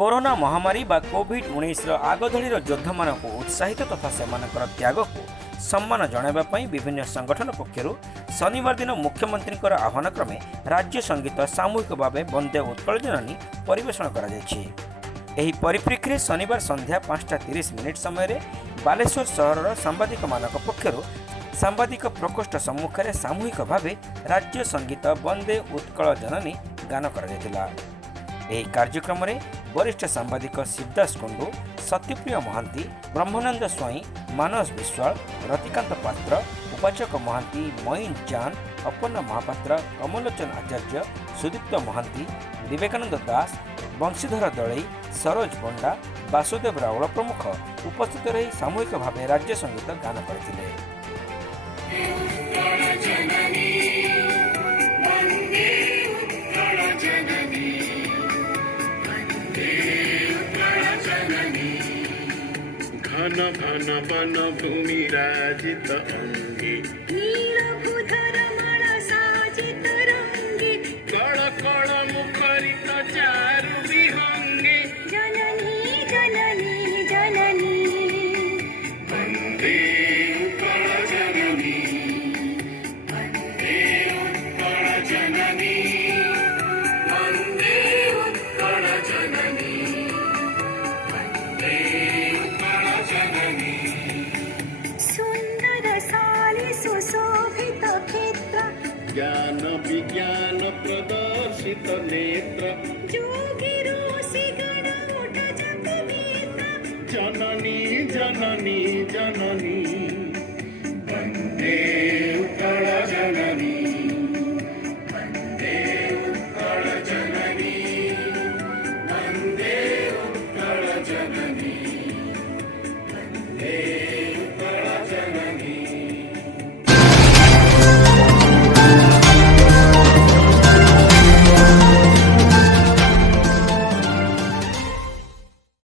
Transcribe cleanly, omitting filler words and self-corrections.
Corona महामारी बा कोविड-19 आगधड़ीर योद्धा मान उत्साहित तथा सेमानकर त्याग को सम्मान जणाइबा विभिन्न संगठन पक्षर शनिवार दिन मुख्यमंत्री आह्वान क्रमे राज्य संगीत सामूहिक भाव वंदे उत्कल जननी परिवेषण कर परिप्रेक्षी शनिवार संध्या 5:30 समय बालेश्वर सहर सांबादिक मानक पक्षर सांबादिक प्रकोष्ठ सम्मुख में सामूहिक भाव राज्य संगीत वंदे उत्कल जननी गान कर कार्यक्रम में वरिष्ठ सांबादिक शिवदास कुंडू, सत्यप्रिय महांती, ब्रह्मानंद स्वाई, मानस विश्वाल, रतिकांत पात्र, उपाचक महांती, मईन चांद, अपर्णा महापात्र, कमलोचन आचार्य, सुदीप्त महांती, विवेकानंद दास, बंशीधर दलई, सरोज पंडा, वासुदेव रावल प्रमुख उपस्थित रही सामूहिक भाव राज्य संगीत गान करथिले। घन घन वन भूमि राजित अंगी नीलभूधर मण साजित रंगी कड़ कड़ मुखरित चारु विहंगी जननी जननी जननी वंदे उत्कल जननी वंदे उत्कल जननी वंदे उत्कल जननी वंदे सुंदर साली सुशोभित क्षेत्र ज्ञान विज्ञान प्रदर्शित नेत्र जोगी रोषि गण उठ जप नेत्र जननी जननी जननी वंदे उत्कल जननी वंदे उत्कल जननी वंदे उत्कल जननी वंदे